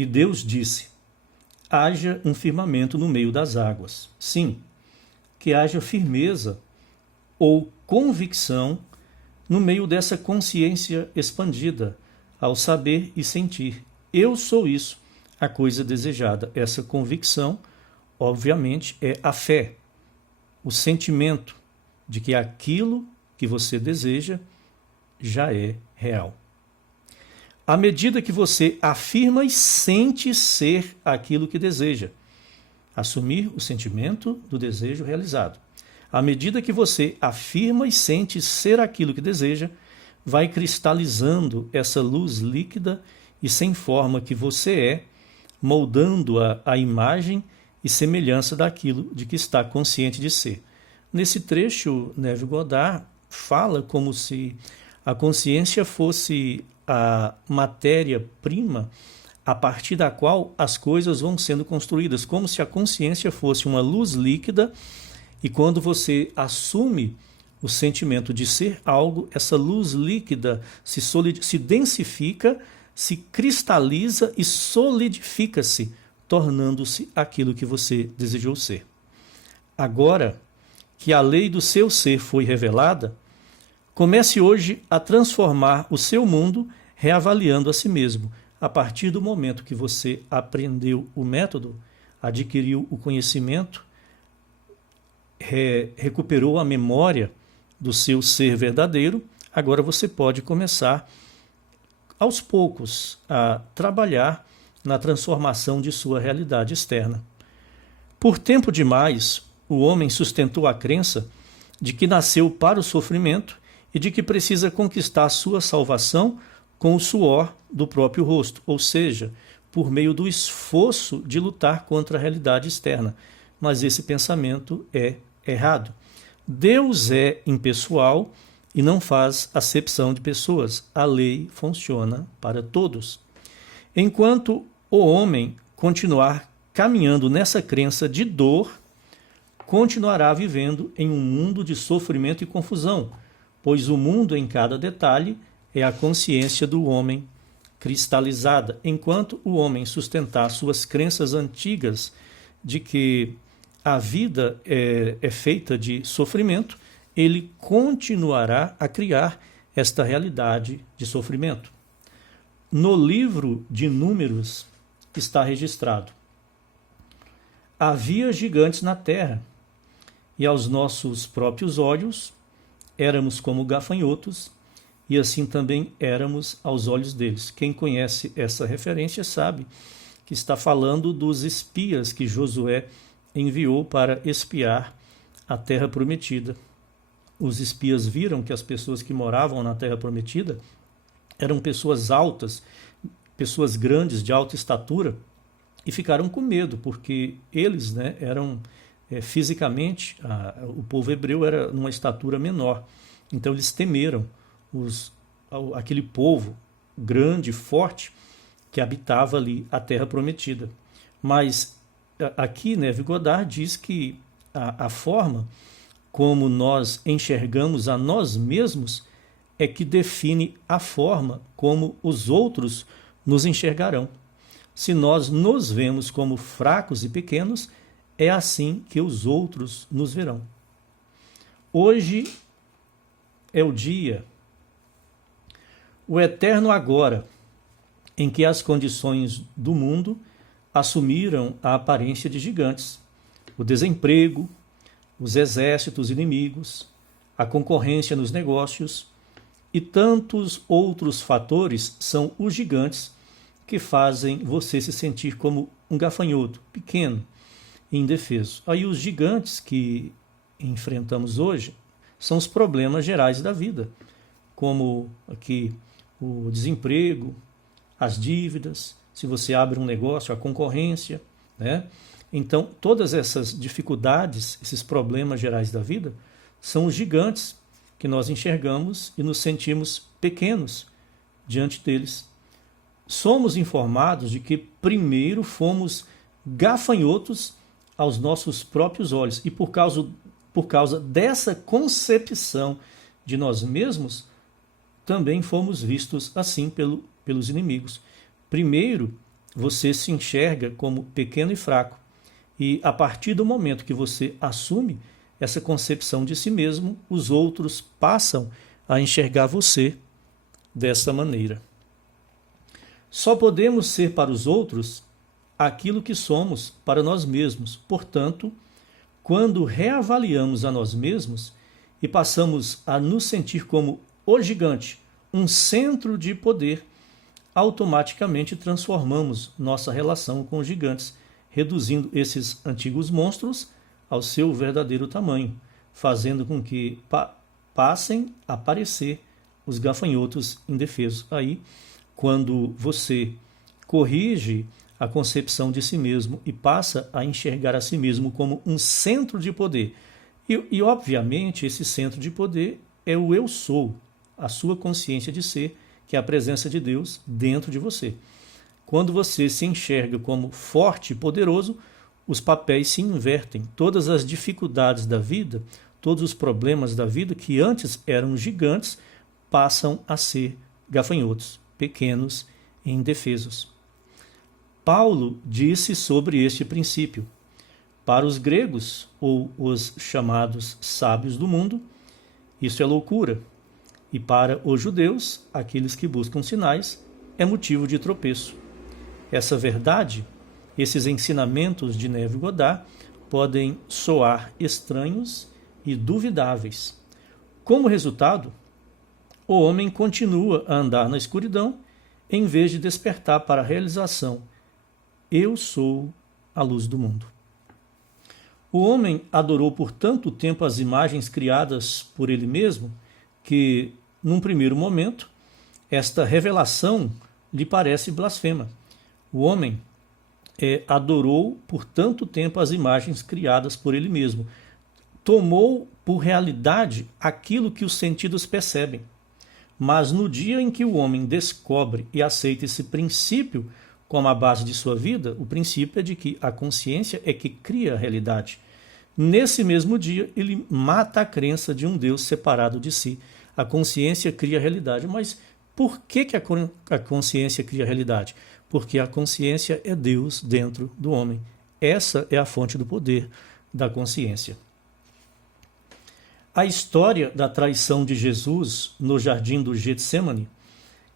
E Deus disse: haja um firmamento no meio das águas. Sim, que haja firmeza ou convicção no meio dessa consciência expandida, ao saber e sentir. Eu sou isso, a coisa desejada. Essa convicção, obviamente, é a fé, o sentimento de que aquilo que você deseja já é real. À medida que você afirma e sente ser aquilo que deseja, assumir o sentimento do desejo realizado. À medida que você afirma e sente ser aquilo que deseja, vai cristalizando essa luz líquida e sem forma que você é, moldando-a à imagem e semelhança daquilo de que está consciente de ser. Nesse trecho, Neville Goddard fala como se a consciência fosse a matéria-prima a partir da qual as coisas vão sendo construídas, como se a consciência fosse uma luz líquida e quando você assume o sentimento de ser algo, essa luz líquida se densifica, se cristaliza e solidifica-se, tornando-se aquilo que você desejou ser. Agora que a lei do seu ser foi revelada, comece hoje a transformar o seu mundo reavaliando a si mesmo. A partir do momento que você aprendeu o método, adquiriu o conhecimento, recuperou a memória do seu ser verdadeiro, agora você pode começar aos poucos a trabalhar na transformação de sua realidade externa. Por tempo demais, o homem sustentou a crença de que nasceu para o sofrimento e de que precisa conquistar sua salvação com o suor do próprio rosto, ou seja, por meio do esforço de lutar contra a realidade externa. Mas esse pensamento é errado. Deus é impessoal e não faz acepção de pessoas. A lei funciona para todos. Enquanto o homem continuar caminhando nessa crença de dor, continuará vivendo em um mundo de sofrimento e confusão, pois o mundo em cada detalhe é a consciência do homem cristalizada. Enquanto o homem sustentar suas crenças antigas de que a vida é feita de sofrimento, ele continuará a criar esta realidade de sofrimento. No livro de Números está registrado: havia gigantes na terra, e aos nossos próprios olhos éramos como gafanhotos, e assim também éramos aos olhos deles. Quem conhece essa referência sabe que está falando dos espias que Josué enviou para espiar a terra prometida. Os espias viram que as pessoas que moravam na terra prometida eram pessoas altas, pessoas grandes, de alta estatura, e ficaram com medo, porque eles eram fisicamente, o povo hebreu era numa estatura menor. Então eles temeram aquele povo grande, forte, que habitava ali a terra prometida. Mas aqui, Neville Goddard diz que a forma como nós enxergamos a nós mesmos é que define a forma como os outros nos enxergarão. Se nós nos vemos como fracos e pequenos, é assim que os outros nos verão. Hoje é o dia, o eterno agora, em que as condições do mundo assumiram a aparência de gigantes. O desemprego, os exércitos inimigos, a concorrência nos negócios e tantos outros fatores são os gigantes que fazem você se sentir como um gafanhoto, pequeno e indefeso. Aí os gigantes que enfrentamos hoje são os problemas gerais da vida, como aqui o desemprego, as dívidas, se você abre um negócio, a concorrência, Então, todas essas dificuldades, esses problemas gerais da vida, são os gigantes que nós enxergamos e nos sentimos pequenos diante deles. Somos informados de que primeiro fomos gafanhotos aos nossos próprios olhos e por causa dessa concepção de nós mesmos, também fomos vistos assim pelos inimigos. Primeiro, você se enxerga como pequeno e fraco. E a partir do momento que você assume essa concepção de si mesmo, os outros passam a enxergar você dessa maneira. Só podemos ser para os outros aquilo que somos para nós mesmos. Portanto, quando reavaliamos a nós mesmos e passamos a nos sentir como o gigante, um centro de poder, automaticamente transformamos nossa relação com os gigantes, reduzindo esses antigos monstros ao seu verdadeiro tamanho, fazendo com que passem a parecer os gafanhotos indefesos. Aí, quando você corrige a concepção de si mesmo e passa a enxergar a si mesmo como um centro de poder, e obviamente esse centro de poder é o eu sou, a sua consciência de ser, que é a presença de Deus dentro de você. Quando você se enxerga como forte e poderoso, os papéis se invertem. Todas as dificuldades da vida, todos os problemas da vida que antes eram gigantes, passam a ser gafanhotos, pequenos e indefesos. Paulo disse sobre este princípio: para os gregos, ou os chamados sábios do mundo, isso é loucura. E para os judeus, aqueles que buscam sinais, é motivo de tropeço. Essa verdade, esses ensinamentos de Neville Goddard, podem soar estranhos e duvidáveis. Como resultado, o homem continua a andar na escuridão em vez de despertar para a realização: eu sou a luz do mundo. O homem adorou por tanto tempo as imagens criadas por ele mesmo que, num primeiro momento, esta revelação lhe parece blasfema. O homem adorou por tanto tempo as imagens criadas por ele mesmo. Tomou por realidade aquilo que os sentidos percebem. Mas no dia em que o homem descobre e aceita esse princípio como a base de sua vida, o princípio é de que a consciência é que cria a realidade. Nesse mesmo dia, ele mata a crença de um Deus separado de si. A consciência cria a realidade. Mas por que a consciência cria a realidade? Porque a consciência é Deus dentro do homem. Essa é a fonte do poder da consciência. A história da traição de Jesus no jardim do Getsemane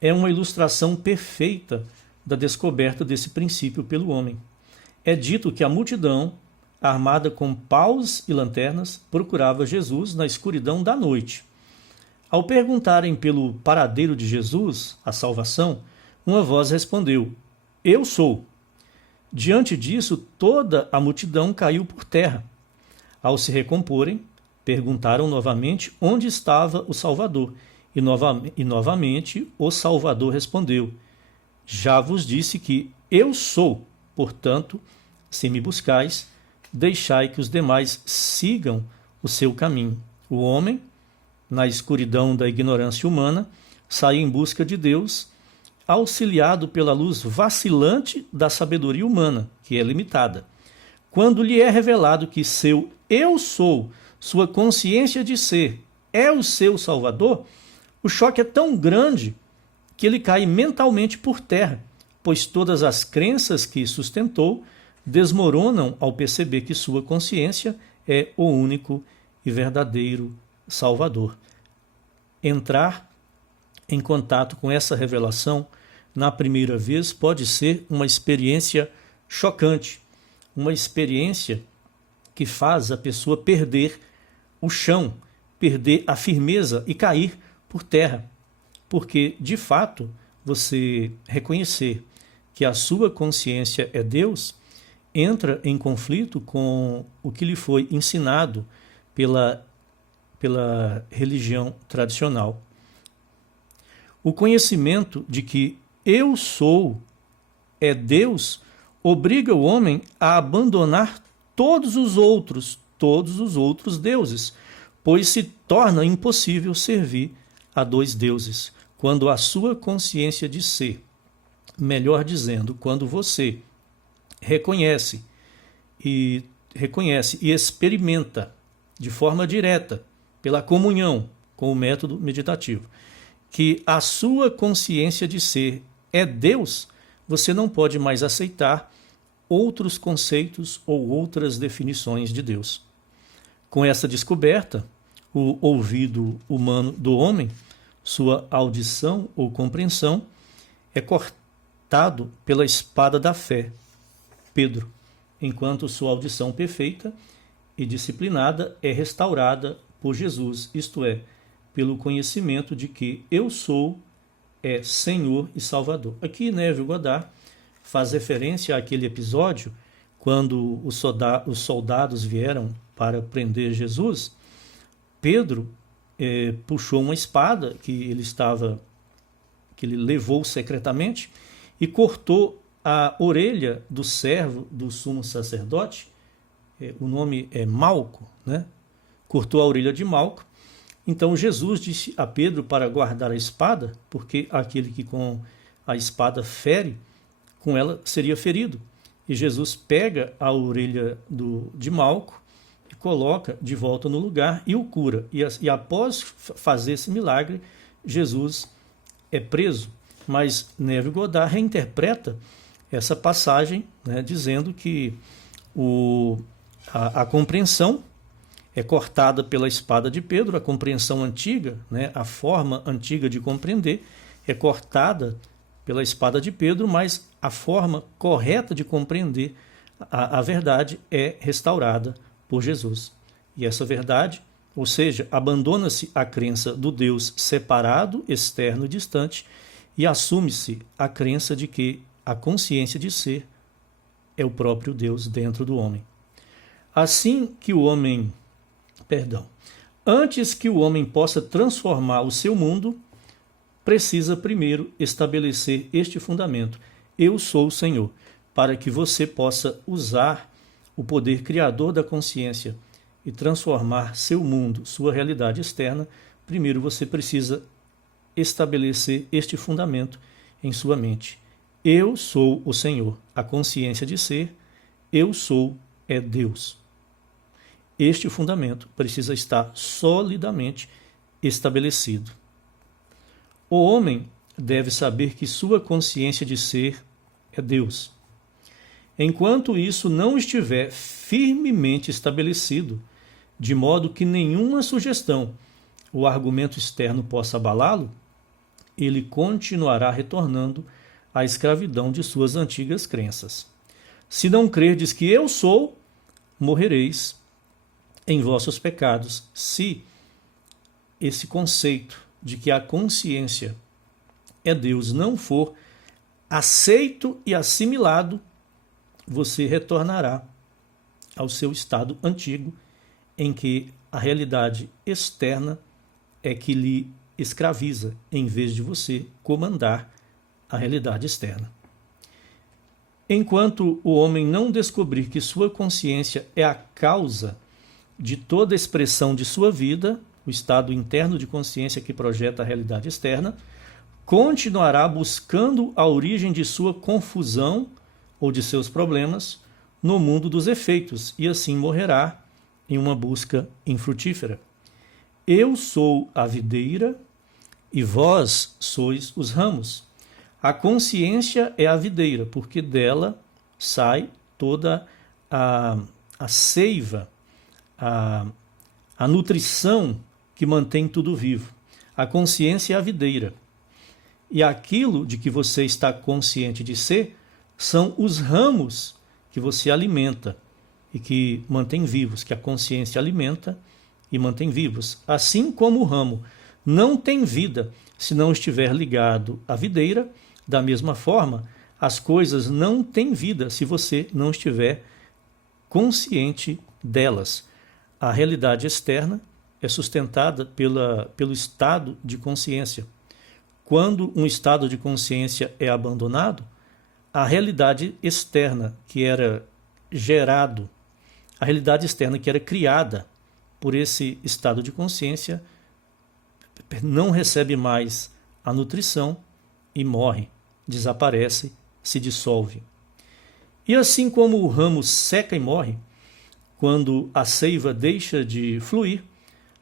é uma ilustração perfeita da descoberta desse princípio pelo homem. É dito que a multidão, armada com paus e lanternas, procurava Jesus na escuridão da noite. Ao perguntarem pelo paradeiro de Jesus, a salvação, uma voz respondeu: eu sou. Diante disso, toda a multidão caiu por terra. Ao se recomporem, perguntaram novamente onde estava o Salvador, e novamente o Salvador respondeu: já vos disse que eu sou, portanto, se me buscais, deixai que os demais sigam o seu caminho. O homem, na escuridão da ignorância humana, sai em busca de Deus, auxiliado pela luz vacilante da sabedoria humana, que é limitada. Quando lhe é revelado que seu eu sou, sua consciência de ser, é o seu Salvador, o choque é tão grande que ele cai mentalmente por terra, pois todas as crenças que sustentou desmoronam ao perceber que sua consciência é o único e verdadeiro Salvador. Entrar em contato com essa revelação na primeira vez pode ser uma experiência chocante, uma experiência que faz a pessoa perder o chão, perder a firmeza e cair por terra. Porque, de fato, você reconhecer que a sua consciência é Deus entra em conflito com o que lhe foi ensinado pela religião tradicional. O conhecimento de que eu sou é Deus obriga o homem a abandonar todos os outros deuses, pois se torna impossível servir a dois deuses. Quando a sua consciência de ser, melhor dizendo, quando você reconhece e experimenta de forma direta, pela comunhão com o método meditativo, que a sua consciência de ser é Deus, você não pode mais aceitar outros conceitos ou outras definições de Deus. Com essa descoberta, o ouvido humano do homem, sua audição ou compreensão, é cortado pela espada da fé, Pedro, enquanto sua audição perfeita e disciplinada é restaurada por Jesus, isto é, pelo conhecimento de que eu sou Senhor e Salvador. Aqui Neville Goddard faz referência àquele episódio quando os soldados vieram para prender Jesus. Pedro puxou uma espada que ele levou secretamente e cortou a orelha do servo do sumo sacerdote. O nome é Malco, né? Cortou a orelha de Malco. Então Jesus disse a Pedro para guardar a espada, porque aquele que com a espada fere, com ela seria ferido. E Jesus pega a orelha de Malco e coloca de volta no lugar e o cura. E após fazer esse milagre, Jesus é preso. Mas Neville Goddard reinterpreta essa passagem, né, dizendo que a compreensão é cortada pela espada de Pedro, a compreensão antiga, né, a forma antiga de compreender é cortada pela espada de Pedro, mas a forma correta de compreender a verdade é restaurada por Jesus. E essa verdade, ou seja, abandona-se a crença do Deus separado, externo e distante, e assume-se a crença de que a consciência de ser é o próprio Deus dentro do homem. Antes que o homem possa transformar o seu mundo, precisa primeiro estabelecer este fundamento: eu sou o Senhor, para que você possa usar o poder criador da consciência e transformar seu mundo, sua realidade externa. Primeiro você precisa estabelecer este fundamento em sua mente. Eu sou o Senhor, a consciência de ser, eu sou é Deus. Este fundamento precisa estar solidamente estabelecido. O homem deve saber que sua consciência de ser é Deus. Enquanto isso não estiver firmemente estabelecido, de modo que nenhuma sugestão ou argumento externo possa abalá-lo, ele continuará retornando à escravidão de suas antigas crenças. Se não crerdes que eu sou, morrereis em vossos pecados. Se esse conceito de que a consciência é Deus não for aceito e assimilado, você retornará ao seu estado antigo, em que a realidade externa é que lhe escraviza, em vez de você comandar a realidade externa. Enquanto o homem não descobrir que sua consciência é a causa de toda expressão de sua vida, o estado interno de consciência que projeta a realidade externa, continuará buscando a origem de sua confusão ou de seus problemas no mundo dos efeitos e assim morrerá em uma busca infrutífera. Eu sou a videira e vós sois os ramos. A consciência é a videira, porque dela sai toda a seiva, a nutrição que mantém tudo vivo. A consciência é a videira. E aquilo de que você está consciente de ser são os ramos que você alimenta e que mantém vivos, que a consciência alimenta e mantém vivos. Assim como o ramo não tem vida se não estiver ligado à videira, da mesma forma, as coisas não têm vida se você não estiver consciente delas. A realidade externa é sustentada pelo estado de consciência. Quando um estado de consciência é abandonado, a realidade externa que era gerado, a realidade externa que era criada por esse estado de consciência não recebe mais a nutrição e morre, desaparece, se dissolve. E assim como o ramo seca e morre, quando a seiva deixa de fluir,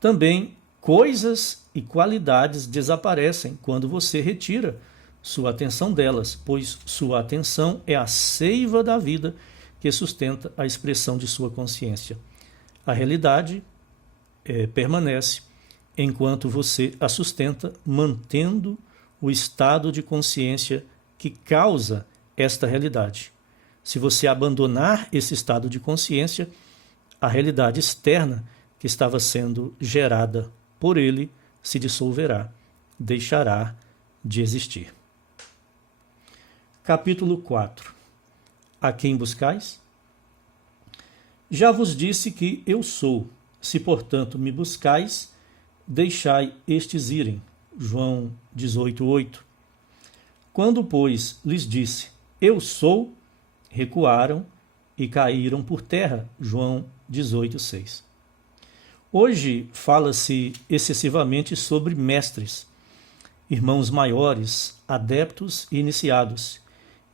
também coisas e qualidades desaparecem quando você retira sua atenção delas, pois sua atenção é a seiva da vida que sustenta a expressão de sua consciência. A realidade permanece enquanto você a sustenta, mantendo o estado de consciência que causa esta realidade. Se você abandonar esse estado de consciência, a realidade externa que estava sendo gerada por ele se dissolverá, deixará de existir. Capítulo 4. A quem buscais? Já vos disse que eu sou. Se, portanto, me buscais, deixai estes irem. João 18:8. Quando, pois, lhes disse, eu sou, recuaram e caíram por terra. João 18:6. Hoje fala-se excessivamente sobre mestres, irmãos maiores, adeptos e iniciados,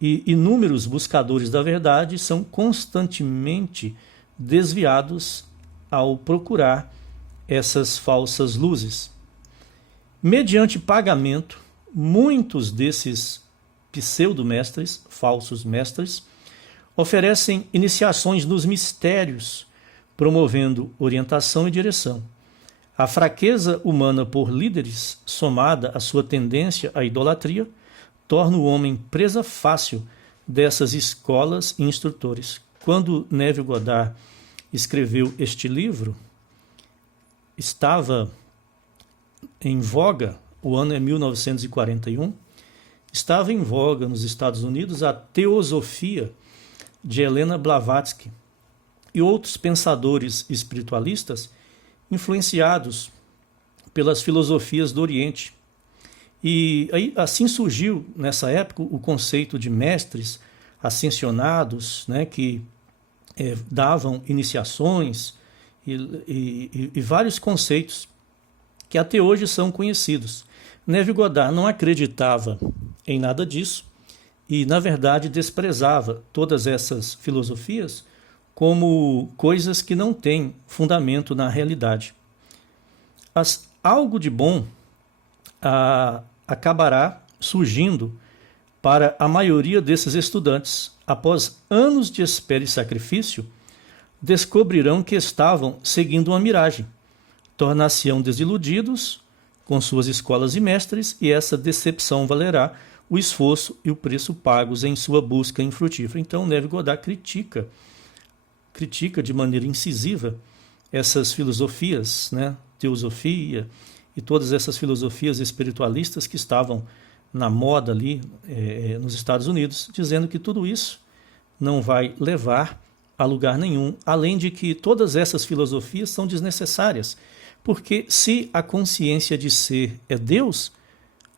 e inúmeros buscadores da verdade são constantemente desviados ao procurar essas falsas luzes. Mediante pagamento, muitos desses pseudo-mestres, falsos mestres, oferecem iniciações nos mistérios, promovendo orientação e direção. A fraqueza humana por líderes, somada à sua tendência à idolatria, torna o homem presa fácil dessas escolas e instrutores. Quando Neville Goddard escreveu este livro, estava em voga, o ano é 1941, estava em voga nos Estados Unidos a teosofia de Helena Blavatsky e outros pensadores espiritualistas influenciados pelas filosofias do Oriente. E aí, assim surgiu, nessa época, o conceito de mestres ascensionados, né, que davam iniciações e vários conceitos que até hoje são conhecidos. Neville Goddard não acreditava em nada disso e, na verdade, desprezava todas essas filosofias como coisas que não têm fundamento na realidade. Algo de bom acabará surgindo para a maioria desses estudantes. Após anos de espera e sacrifício, descobrirão que estavam seguindo uma miragem. Tornar-se-ão desiludidos com suas escolas e mestres, e essa decepção valerá o esforço e o preço pagos em sua busca infrutífera. Então, Neville Goddard critica de maneira incisiva essas filosofias, né, teosofia e todas essas filosofias espiritualistas que estavam na moda ali nos Estados Unidos, dizendo que tudo isso não vai levar a lugar nenhum, além de que todas essas filosofias são desnecessárias, porque se a consciência de ser é Deus,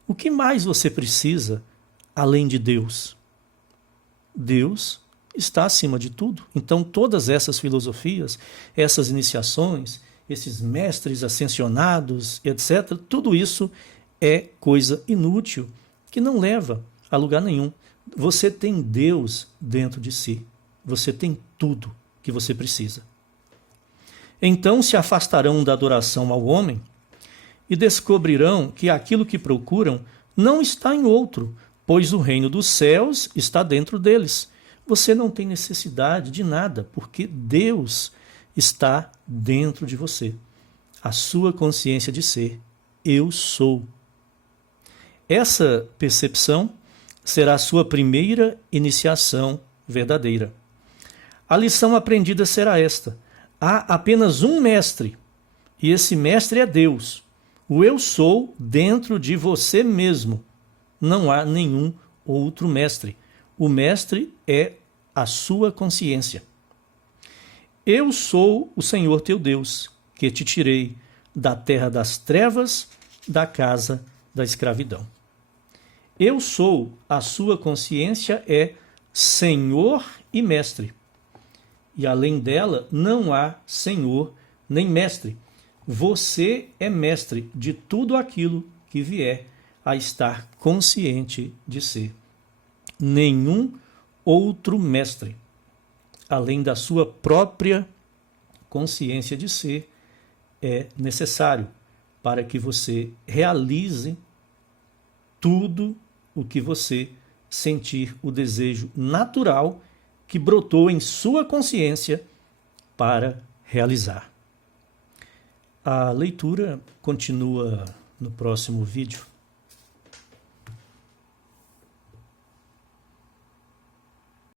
o que mais você precisa além de Deus? Deus está acima de tudo. Então todas essas filosofias, essas iniciações, esses mestres ascensionados, etc., tudo isso é coisa inútil, que não leva a lugar nenhum. Você tem Deus dentro de si. Você tem tudo que você precisa. Então se afastarão da adoração ao homem e descobrirão que aquilo que procuram não está em outro, pois o reino dos céus está dentro deles. Você não tem necessidade de nada, porque Deus está dentro de você. A sua consciência de ser, eu sou. Essa percepção será a sua primeira iniciação verdadeira. A lição aprendida será esta: há apenas um mestre, e esse mestre é Deus. O eu sou dentro de você mesmo. Não há nenhum outro mestre. O mestre é a sua consciência. Eu sou o Senhor teu Deus, que te tirei da terra das trevas, da casa da escravidão. Eu sou, a sua consciência é Senhor e Mestre. E além dela não há Senhor nem Mestre. Você é mestre de tudo aquilo que vier a estar consciente de ser. Nenhum outro mestre, além da sua própria consciência de ser, é necessário para que você realize tudo o que você sentir o desejo natural que brotou em sua consciência para realizar. A leitura continua no próximo vídeo.